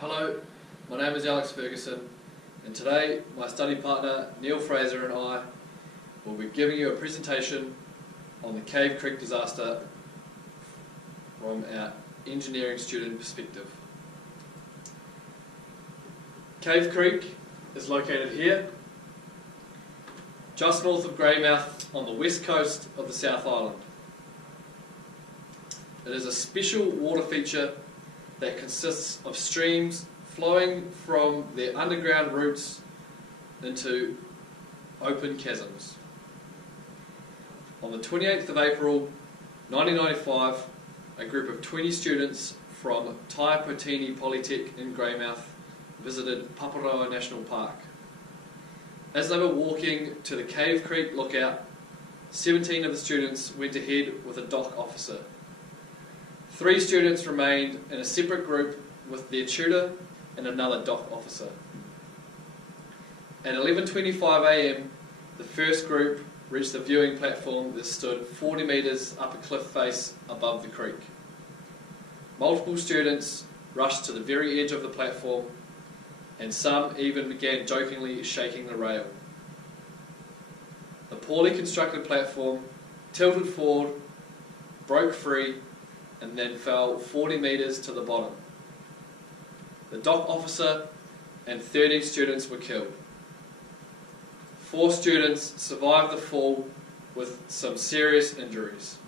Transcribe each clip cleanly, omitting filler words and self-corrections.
Hello, my name is Alex Ferguson, and today my study partner Neil Fraser and I will be giving you a presentation on the Cave Creek disaster from our engineering student perspective. Cave Creek is located here, just north of Greymouth on the west coast of the South Island. It is a special water feature that consists of streams flowing from their underground roots into open chasms. On the 28th of April 1995, a group of 20 students from Taipotini Polytech in Greymouth visited Paparoa National Park. As they were walking to the Cave Creek lookout, 17 of the students went ahead with a dock officer. 3 students remained in a separate group with their tutor and another dock officer. At 11:25 a.m, the first group reached the viewing platform that stood 40 metres up a cliff face above the creek. Multiple students rushed to the very edge of the platform, and some even began jokingly shaking the rail. The poorly constructed platform tilted forward, broke free, and then fell 40 metres to the bottom. The dock officer and 13 students were killed. 4 students survived the fall with some serious injuries.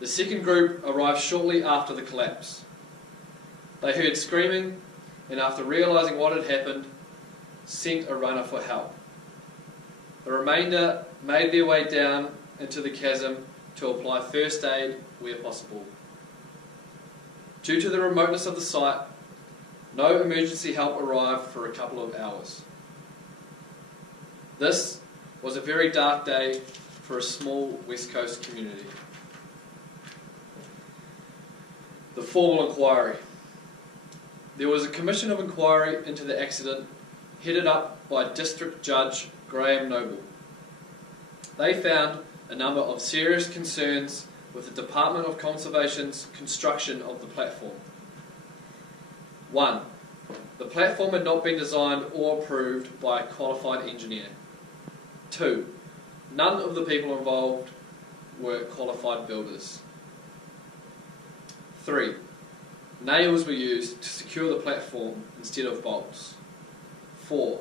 The second group arrived shortly after the collapse. They heard screaming, and after realising what had happened, sent a runner for help. The remainder made their way down into the chasm to apply first aid where possible. Due to the remoteness of the site, no emergency help arrived for a couple of hours. This was a very dark day for a small West Coast community. The formal inquiry. There was a commission of inquiry into the accident headed up by District Judge Graham Noble. They found a number of serious concerns with the Department of Conservation's construction of the platform. 1. The platform had not been designed or approved by a qualified engineer. 2. None of the people involved were qualified builders. 3. Nails were used to secure the platform instead of bolts. 4.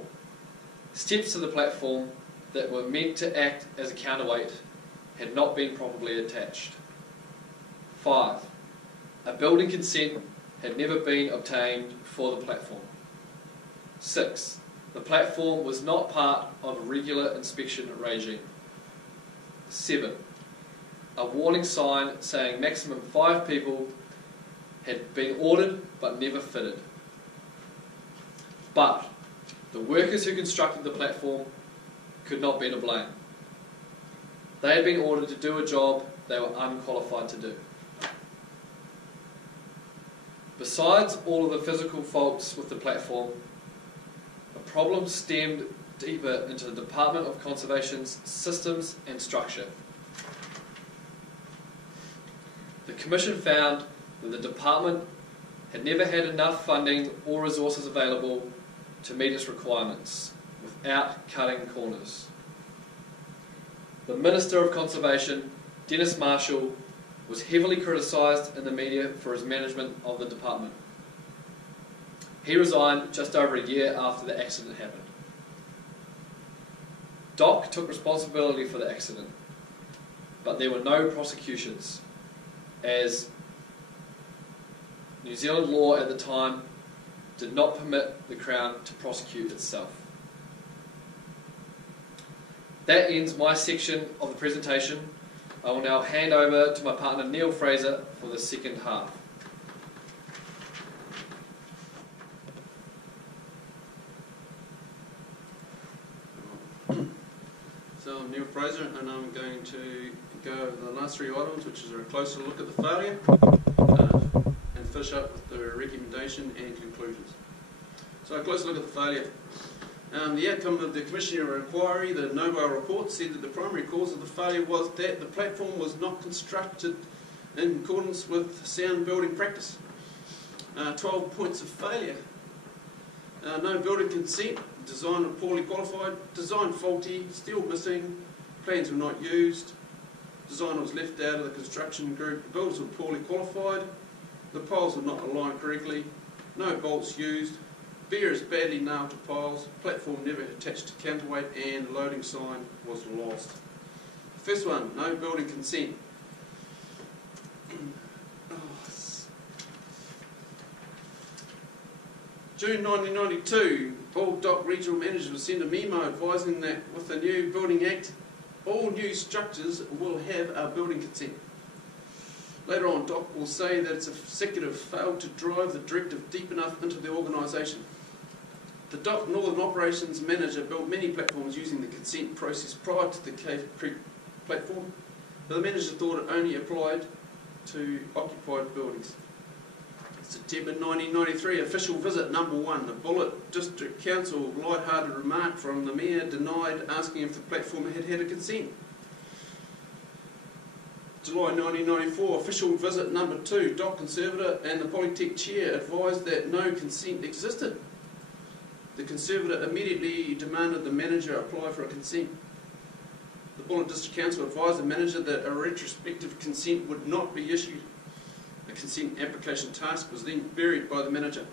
Steps to the platform that were meant to act as a counterweight had not been properly attached. 5. A building consent had never been obtained for the platform. 6. The platform was not part of a regular inspection regime. 7. A warning sign saying maximum 5 people had been ordered but never fitted. But the workers who constructed the platform could not be to blame. They had been ordered to do a job they were unqualified to do. Besides all of the physical faults with the platform, the problem stemmed deeper into the Department of Conservation's systems and structure. The Commission found that the department had never had enough funding or resources available to meet its requirements without cutting corners. The Minister of Conservation, Dennis Marshall, was heavily criticised in the media for his management of the department. He resigned just over a year after the accident happened. DOC took responsibility for the accident, but there were no prosecutions, as New Zealand law at the time did not permit the Crown to prosecute itself. That ends my section of the presentation. I will now hand over to my partner Neil Fraser for the second half. So I'm Neil Fraser, and I'm going to go over the last 3 items, which is a closer look at the failure, and finish up with the recommendation and conclusions. So a closer look at the failure. The outcome of the Commissioner inquiry, the Noble report, said that the primary cause of the failure was that the platform was not constructed in accordance with sound building practice. 12 points of failure. No building consent, design poorly qualified, design faulty, steel missing, plans were not used, design was left out of the construction group, the builders were poorly qualified, the piles were not aligned correctly, no bolts used, beer is badly nailed to piles, platform never attached to counterweight, and loading sign was lost. First one, no building consent. June 1992, all DOC regional managers were sent a memo advising that with the new Building Act, all new structures will have a building consent. Later on, DOC will say that its executive failed to drive the directive deep enough into the organisation. The DOC Northern Operations Manager built many platforms using the consent process prior to the Cave Creek platform, but the manager thought it only applied to occupied buildings. September 1993, official visit number 1. The Bullet District Council light-hearted remark from the Mayor denied asking if the platform had had a consent. July 1994, official visit number 2. DOC Conservator and the Polytech Chair advised that no consent existed. The Conservator immediately demanded the manager apply for a consent. The Bullet District Council advised the manager that a retrospective consent would not be issued. The consent application task was then buried by the manager.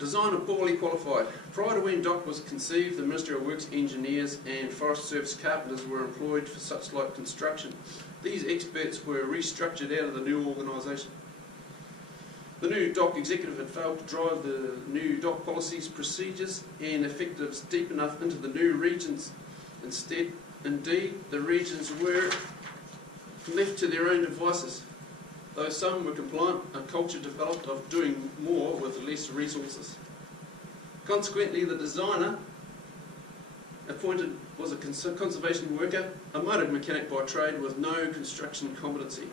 Designer poorly qualified. Prior to when DOC was conceived, the Ministry of Works engineers and Forest Service carpenters were employed for such like construction. These experts were restructured out of the new organisation. The new DOC executive had failed to drive the new DOC policies, procedures and effectives deep enough into the new regions. Indeed, the regions were left to their own devices. Though some were compliant, a culture developed of doing more with less resources. Consequently, the designer appointed was a conservation worker, a motor mechanic by trade with no construction competency.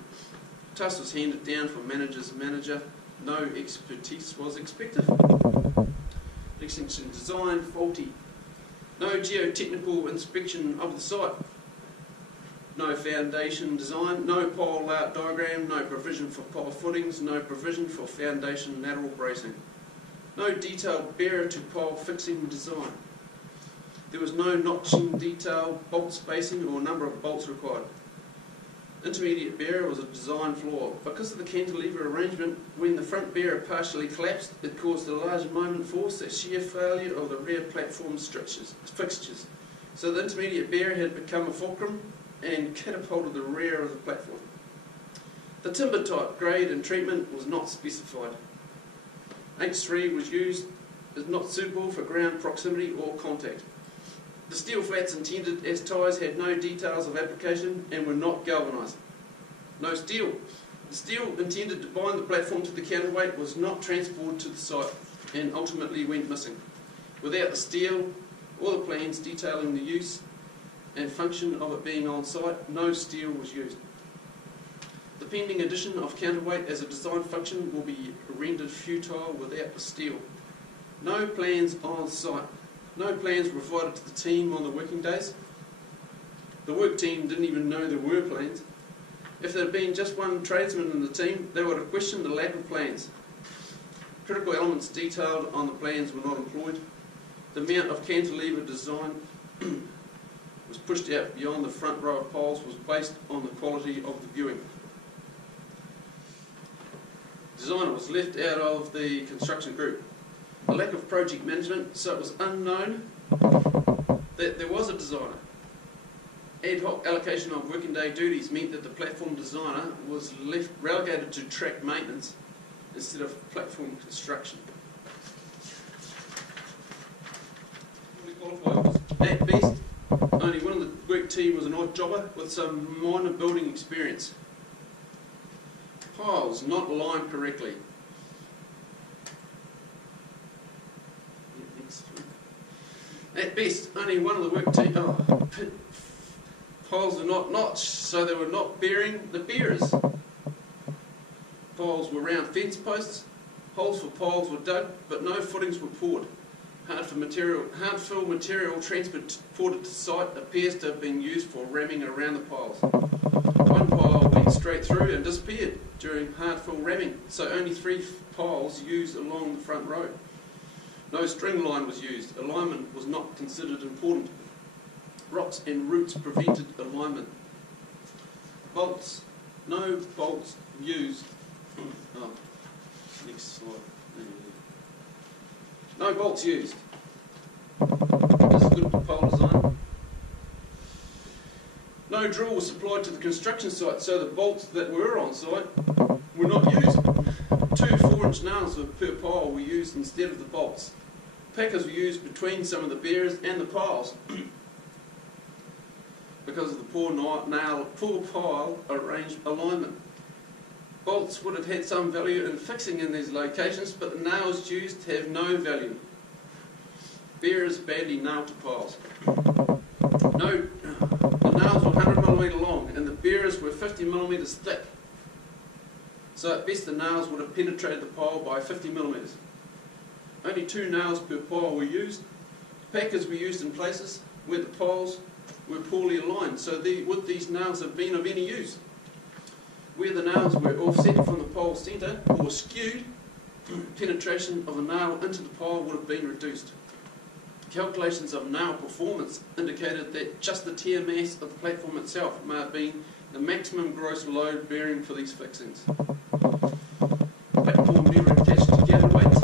The task was handed down from manager's manager. No expertise was expected. Extension design faulty. No geotechnical inspection of the site. No foundation design, no pole layout diagram, no provision for pole footings, no provision for foundation lateral bracing. No detailed bearer to pole fixing design. There was no notching detail, bolt spacing or number of bolts required. Intermediate bearer was a design flaw. Because of the cantilever arrangement, when the front bearer partially collapsed, it caused a large moment force at shear failure of the rear platform fixtures. So the intermediate bearer had become a fulcrum and catapulted the rear of the platform. The timber type, grade and treatment was not specified. H3 was used as not suitable for ground proximity or contact. The steel flats intended as ties had no details of application and were not galvanised. No steel. The steel intended to bind the platform to the counterweight was not transported to the site and ultimately went missing. Without the steel or the plans detailing the use and function of it being on site, no steel was used. The pending addition of counterweight as a design function will be rendered futile without the steel. No plans on site. No plans were provided to the team on the working days. The work team didn't even know there were plans. If there had been just one tradesman in the team, they would have questioned the lack of plans. Critical elements detailed on the plans were not employed. The amount of cantilever design was pushed out beyond the front row of poles was based on the quality of the viewing. Designer was left out of the construction group. A lack of project management, so it was unknown that there was a designer. Ad hoc allocation of working day duties meant that the platform designer was relegated to track maintenance instead of platform construction. At best, only one of the work team was an odd jobber with some minor building experience. Piles not aligned correctly. At best, only one of the work team. Piles were not notched, so they were not bearing the bearers. Piles were round fence posts. Holes for piles were dug, but no footings were poured. Hard fill material transported to site appears to have been used for ramming around the piles. One pile went straight through and disappeared during hard-fill ramming, so only 3 piles used along the front road. No string line was used. Alignment was not considered important. Rocks and roots prevented alignment. Bolts. No bolts used. Oh, next slide. No bolts used. This is good pole design. No drill was supplied to the construction site, so the bolts that were on site were not used. 2 4-inch nails per pile were used instead of the bolts. Packers were used between some of the bearers and the piles because of the poor pile alignment. Bolts would have had some value in fixing in these locations, but the nails used have no value. Bearers badly nailed to piles. The nails were 100mm long and the bearers were 50mm thick. So at best the nails would have penetrated the pile by 50mm. Only 2 nails per pile were used. Packers were used in places where the piles were poorly aligned, so would these nails have been of any use? Where the nails were offset from the pile centre or skewed, penetration of a nail into the pile would have been reduced. Calculations of nail performance indicated that just the tear mass of the platform itself may have been the maximum gross load bearing for these fixings. Platform never attached to counterweights.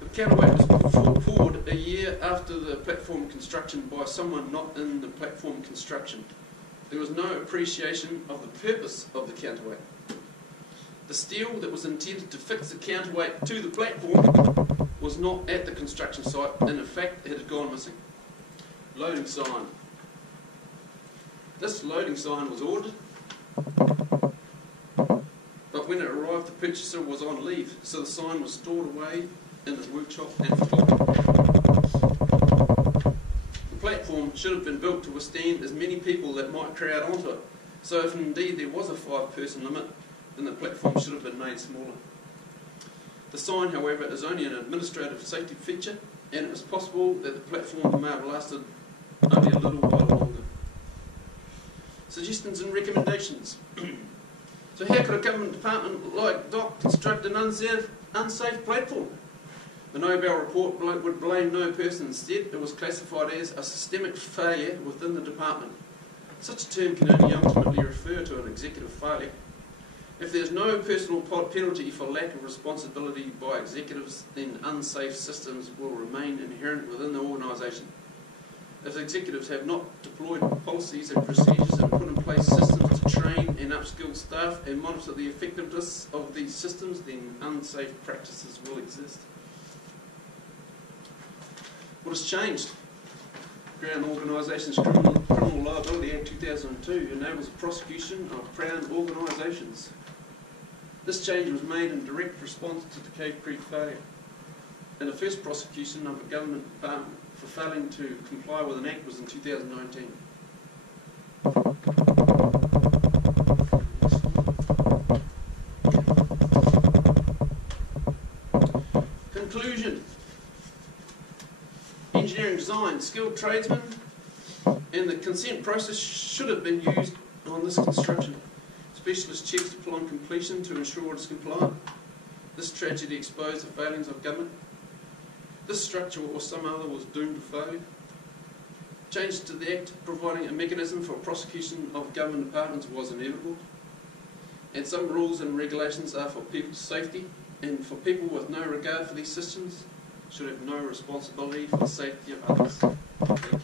The counterweight was poured a year after the platform construction by someone not in the platform construction. There was no appreciation of the purpose of the counterweight. The steel that was intended to fix the counterweight to the platform was not at the construction site, and in fact it had gone missing. Loading sign. This loading sign was ordered, but when it arrived the purchaser was on leave, so the sign was stored away in the workshop and forgotten. The platform should have been built to withstand as many people that might crowd onto it, so if indeed there was a 5-person limit, then the platform should have been made smaller. The sign, however, is only an administrative safety feature, and it is possible that the platform may have lasted only a little while longer. Suggestions and recommendations. So how could a government department like DOC construct an unsafe platform? The Nobel report would blame no person. Instead, it was classified as a systemic failure within the department. Such a term can only ultimately refer to an executive failure. If there is no personal penalty for lack of responsibility by executives, then unsafe systems will remain inherent within the organisation. If executives have not deployed policies and procedures and put in place systems to train and upskill staff and monitor the effectiveness of these systems, then unsafe practices will exist. What has changed? Crown Organisations Criminal Liability Act 2002 enables the prosecution of Crown organisations. This change was made in direct response to the Cave Creek failure. And the first prosecution of a government department for failing to comply with an act was in 2019. Conclusion. Engineering design, skilled tradesmen, and the consent process should have been used on this construction. Specialist checks upon completion to ensure it is compliant. This tragedy exposed the failings of government. This structure or some other was doomed to failure. Change to the Act providing a mechanism for prosecution of government departments was inevitable. And some rules and regulations are for people's safety, and for people with no regard for these systems should have no responsibility for the safety of others. Thank you.